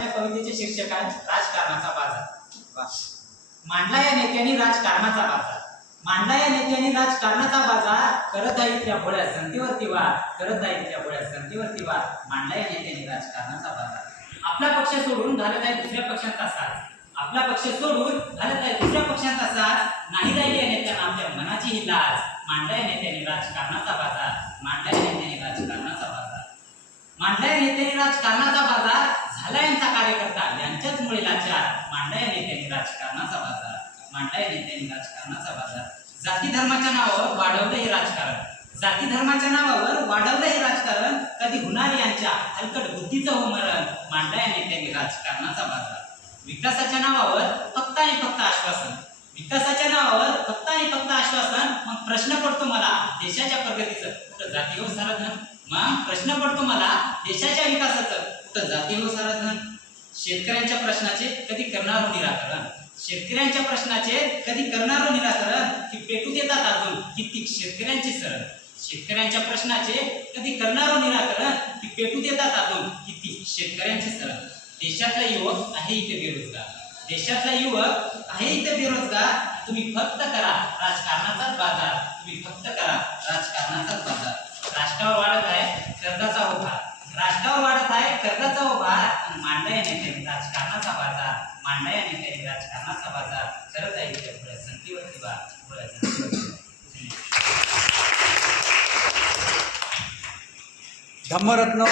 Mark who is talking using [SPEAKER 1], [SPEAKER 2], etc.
[SPEAKER 1] माझ्या कवितेचे शीर्षक आहे राजकारणाचा बाजार. मांडला या नेत्यांनी राजकारणाचा बाजार. मांडला या नेत्यांनी राजकारणाचा बाजार करत आहे त्या भोळ्या संधीवरती वाद करत आहे त्या भोळ्या संधीवरती वाद मांडला या नेत्यांनी राजकारणाचा बाजार. आपला पक्ष सोडून घालत आहे दुसऱ्या पक्षांचा साथ. आपला पक्ष सोडून घालत आहे दुसऱ्या पक्षांचा साथ. नाही राहिली या नेत्यांना आपल्या मनाची ही लाज. मांडला या नेत्यांनी राजकारणाचा बाजार. मांडला या नेत्यांनी राजकारणाचा बाजार. मांडला या नेत्यांनी राजकारणाचा बाजार. झाला यांचा कार्यकर्ता. यांच्याच मुळे लाचार. मांडा या नेत्यांनी राजकारणाचा बाजार. मांडा या नेत्यांनी राजकारणाचा बाजार. जाती धर्माच्या नावावर वाढवलं हे राजकारण. जाती धर्माच्या नावावर वाढवलं हे राजकारण. कधी होणार यांच्या हलकट बुद्धीचं हो मरण या नेत्यांनी राजकारणाचा बाजार. विकासाच्या नावावर फक्त आणि फक्त आश्वासन. विकासाच्या नावावर फक्त आणि फक्त आश्वासन. मग प्रश्न पडतो मला देशाच्या प्रगतीचं. कुठं जातीवर सारधन मग प्रश्न पडतो मला देशाच्या विकासाचं. तर जाती शेतकऱ्यांच्या प्रश्नाचे कधी करणार निराकरण शेतकऱ्यांच्या प्रश्नाचे कधी करणार निराकरण की पेटू देतात अजून कित्येक शेतकऱ्यांचे सरण शेतकऱ्यांच्या प्रश्नाचे कधी करणार निराकरण की पेटू देतात अजून किती शेतकऱ्यांचे सरण देशातला युवक आहे इथे बेरोजगार. देशातला युवक आहे इथे बेरोजगार. तुम्ही फक्त करा राजकारणाचाच बाजार. तुम्ही फक्त करा राजकारणाचाच बाजार. राष्ट्रावर वाढत आहे कर्जाचा उभार राष्ट्रावर वाढत आहे कर्जाचा उभार आणि मांडा या नेत्यांनी राजकारणाचा बाजार आणि या राजकारणाचा बाजार करत आहे इथे पुढे
[SPEAKER 2] धम्मरत्न